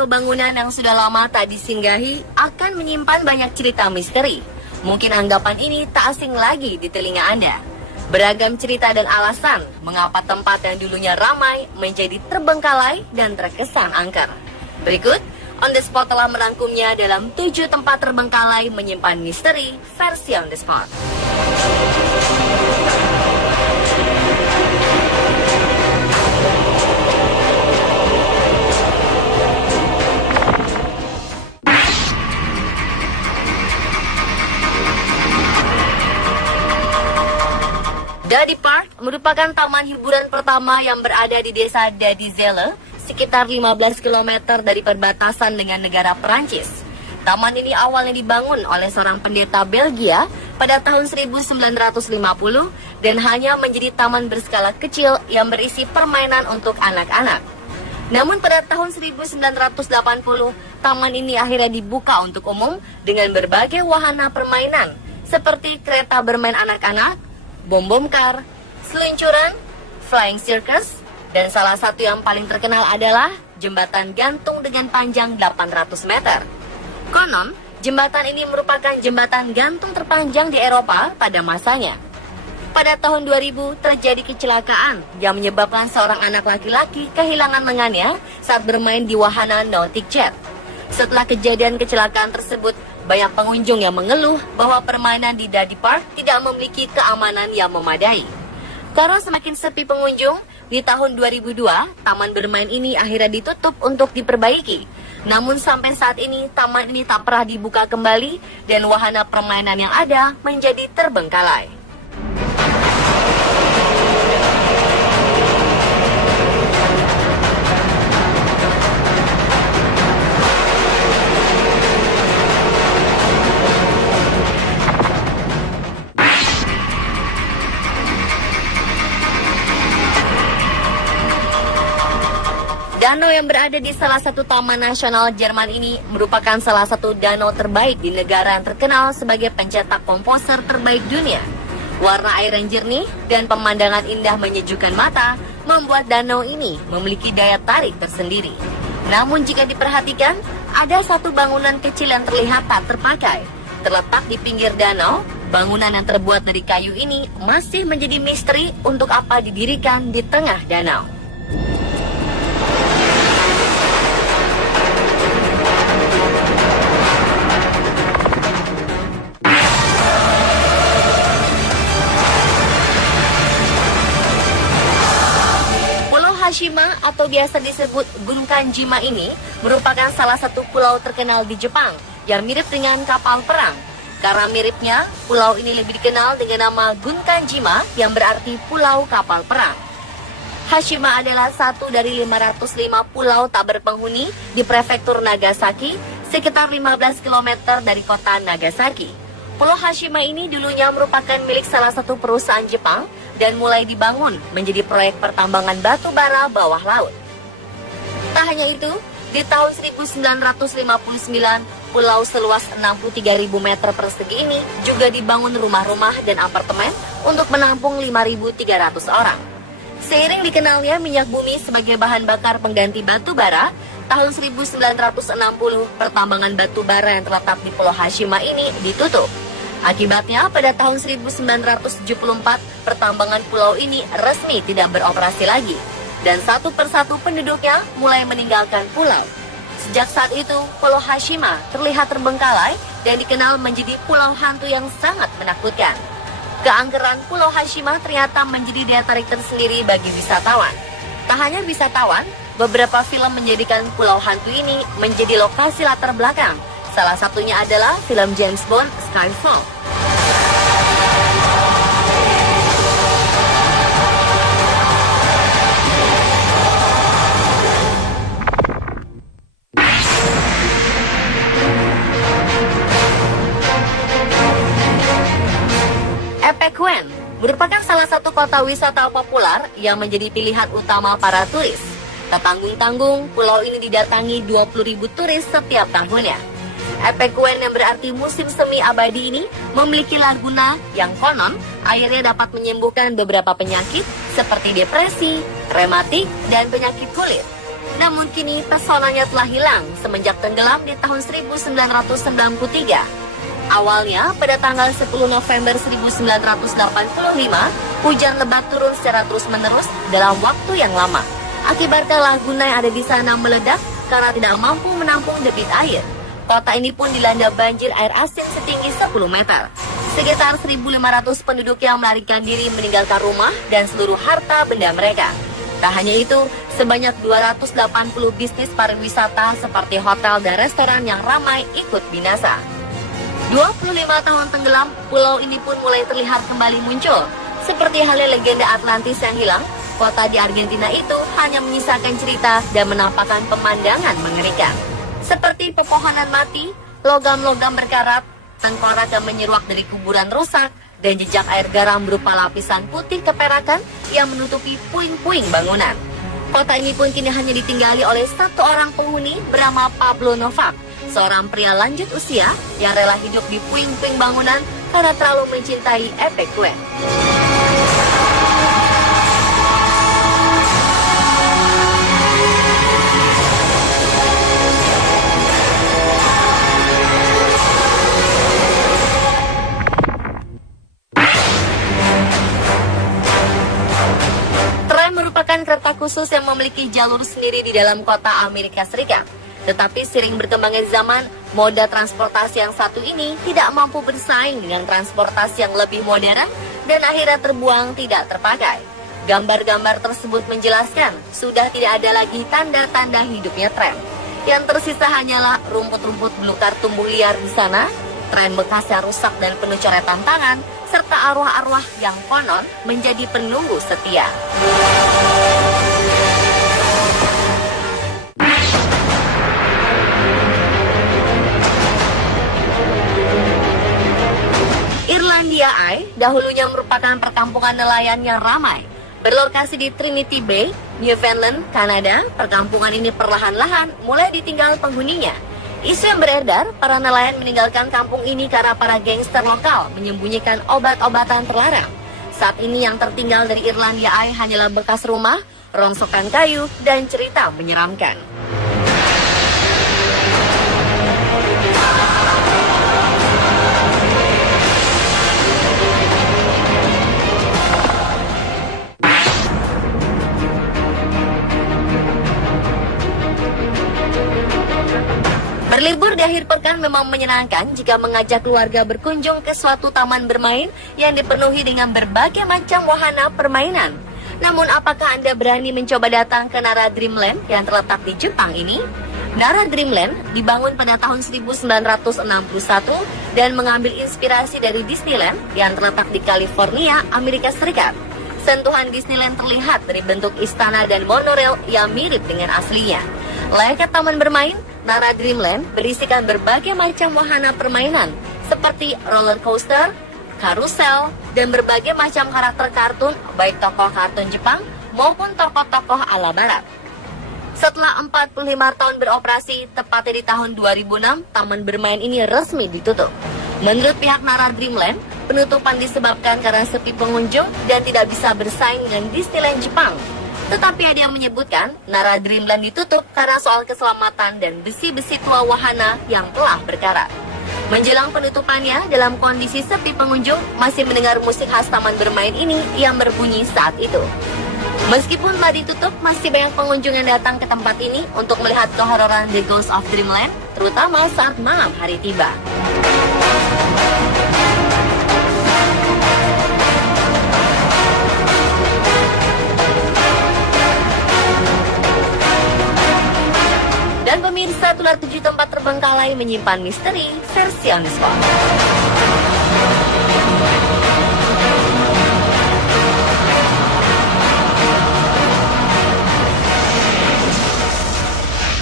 atau bangunan yang sudah lama tak disinggahi akan menyimpan banyak cerita misteri. Mungkin anggapan ini tak asing lagi di telinga Anda. Beragam cerita dan alasan mengapa tempat yang dulunya ramai menjadi terbengkalai dan terkesan angker. Berikut, On The Spot telah merangkumnya dalam 7 tempat terbengkalai menyimpan misteri versi On The Spot. Dadi Park merupakan taman hiburan pertama yang berada di desa Dadi-Zele, sekitar 15 km dari perbatasan dengan negara Perancis. Taman ini awalnya dibangun oleh seorang pendeta Belgia pada tahun 1950 dan hanya menjadi taman berskala kecil yang berisi permainan untuk anak-anak. Namun pada tahun 1980, taman ini akhirnya dibuka untuk umum dengan berbagai wahana permainan seperti kereta bermain anak-anak, bom-bom kar, seluncuran, flying circus, dan salah satu yang paling terkenal adalah jembatan gantung dengan panjang 800 meter. Konon, jembatan ini merupakan jembatan gantung terpanjang di Eropa pada masanya. Pada tahun 2000 terjadi kecelakaan yang menyebabkan seorang anak laki-laki kehilangan lengannya saat bermain di wahana Nautic Jet. Setelah kejadian kecelakaan tersebut, banyak pengunjung yang mengeluh bahwa permainan di Dadi Park tidak memiliki keamanan yang memadai. Karena semakin sepi pengunjung, di tahun 2002, taman bermain ini akhirnya ditutup untuk diperbaiki. Namun sampai saat ini, taman ini tak pernah dibuka kembali dan wahana permainan yang ada menjadi terbengkalai. Danau yang berada di salah satu taman nasional Jerman ini merupakan salah satu danau terbaik di negara yang terkenal sebagai pencetak komposer terbaik dunia. Warna air yang jernih dan pemandangan indah menyejukkan mata membuat danau ini memiliki daya tarik tersendiri. Namun jika diperhatikan, ada satu bangunan kecil yang terlihat tak terpakai. Terletak di pinggir danau, bangunan yang terbuat dari kayu ini masih menjadi misteri untuk apa didirikan di tengah danau. Hashima atau biasa disebut Gunkanjima ini merupakan salah satu pulau terkenal di Jepang yang mirip dengan kapal perang. Karena miripnya, pulau ini lebih dikenal dengan nama Gunkanjima yang berarti pulau kapal perang. Hashima adalah satu dari 505 pulau tak berpenghuni di prefektur Nagasaki, sekitar 15 km dari kota Nagasaki. Pulau Hashima ini dulunya merupakan milik salah satu perusahaan Jepang dan mulai dibangun menjadi proyek pertambangan batu bara bawah laut. Tak hanya itu, di tahun 1959, pulau seluas 63.000 meter persegi ini juga dibangun rumah-rumah dan apartemen untuk menampung 5.300 orang. Seiring dikenalnya minyak bumi sebagai bahan bakar pengganti batu bara, tahun 1960 pertambangan batu bara yang terletak di Pulau Hashima ini ditutup. Akibatnya, pada tahun 1974, pertambangan pulau ini resmi tidak beroperasi lagi, dan satu persatu penduduknya mulai meninggalkan pulau. Sejak saat itu, Pulau Hashima terlihat terbengkalai dan dikenal menjadi pulau hantu yang sangat menakutkan. Keangkeran Pulau Hashima ternyata menjadi daya tarik tersendiri bagi wisatawan. Tak hanya wisatawan, beberapa film menjadikan pulau hantu ini menjadi lokasi latar belakang. Salah satunya adalah film James Bond Skyfall. Epecuén merupakan salah satu kota wisata populer yang menjadi pilihan utama para turis. Tak tanggung-tanggung, pulau ini didatangi 20.000 turis setiap tahunnya. Epecuén yang berarti musim semi abadi ini memiliki laguna yang konon airnya dapat menyembuhkan beberapa penyakit seperti depresi, rematik, dan penyakit kulit. Namun kini pesonanya telah hilang semenjak tenggelam di tahun 1993. Awalnya pada tanggal 10 November 1985, hujan lebat turun secara terus-menerus dalam waktu yang lama. Akibatnya laguna yang ada di sana meledak karena tidak mampu menampung debit air. Kota ini pun dilanda banjir air asin setinggi 10 meter. Sekitar 1.500 penduduk yang melarikan diri meninggalkan rumah dan seluruh harta benda mereka. Tak hanya itu, sebanyak 280 bisnis pariwisata seperti hotel dan restoran yang ramai ikut binasa. 25 tahun tenggelam, pulau ini pun mulai terlihat kembali muncul. Seperti halnya legenda Atlantis yang hilang, kota di Argentina itu hanya menyisakan cerita dan menampakkan pemandangan mengerikan. Seperti pepohonan mati, logam-logam berkarat, tengkorak yang menyeruak dari kuburan rusak, dan jejak air garam berupa lapisan putih keperakan yang menutupi puing-puing bangunan. Kota ini pun kini hanya ditinggali oleh satu orang penghuni bernama Pablo Novak, seorang pria lanjut usia yang rela hidup di puing-puing bangunan karena terlalu mencintai efek kue. Tram merupakan kereta khusus yang memiliki jalur sendiri di dalam kota Amerika Serikat. Tetapi sering berkembangnya zaman, moda transportasi yang satu ini tidak mampu bersaing dengan transportasi yang lebih modern dan akhirnya terbuang tidak terpakai. Gambar-gambar tersebut menjelaskan sudah tidak ada lagi tanda-tanda hidupnya tram. Yang tersisa hanyalah rumput-rumput belukar tumbuh liar di sana, tren bekas yang rusak dan penuh coretan tangan, serta arwah-arwah yang konon menjadi penunggu setia. Irlandia Eye dahulunya merupakan perkampungan nelayan yang ramai. Berlokasi di Trinity Bay, Newfoundland, Kanada, perkampungan ini perlahan-lahan mulai ditinggal penghuninya. Isu yang beredar, para nelayan meninggalkan kampung ini karena para gangster lokal menyembunyikan obat-obatan terlarang. Saat ini yang tertinggal dari Irlandia Eye hanyalah bekas rumah, rongsokan kayu, dan cerita menyeramkan. Berlibur di akhir pekan memang menyenangkan jika mengajak keluarga berkunjung ke suatu taman bermain yang dipenuhi dengan berbagai macam wahana permainan. Namun apakah Anda berani mencoba datang ke Nara Dreamland yang terletak di Jepang ini? Nara Dreamland dibangun pada tahun 1961 dan mengambil inspirasi dari Disneyland yang terletak di California, Amerika Serikat. Sentuhan Disneyland terlihat dari bentuk istana dan monorail yang mirip dengan aslinya. Layaknya taman bermain, Nara Dreamland berisikan berbagai macam wahana permainan seperti roller coaster, karusel, dan berbagai macam karakter kartun, baik tokoh kartun Jepang maupun tokoh-tokoh ala barat. Setelah 45 tahun beroperasi, tepatnya di tahun 2006, taman bermain ini resmi ditutup. Menurut pihak Nara Dreamland, penutupan disebabkan karena sepi pengunjung dan tidak bisa bersaing dengan Disneyland Jepang. Tetapi ada yang menyebutkan Nara Dreamland ditutup karena soal keselamatan dan besi-besi tua wahana yang telah berkarat. Menjelang penutupannya, dalam kondisi sepi pengunjung, masih mendengar musik khas taman bermain ini yang berbunyi saat itu. Meskipun telah ditutup, masih banyak pengunjung yang datang ke tempat ini untuk melihat kehororan The Ghost of Dreamland, terutama saat malam hari tiba. Dan pemirsa, itulah 7 tempat terbengkalai menyimpan misteri versi on the spot.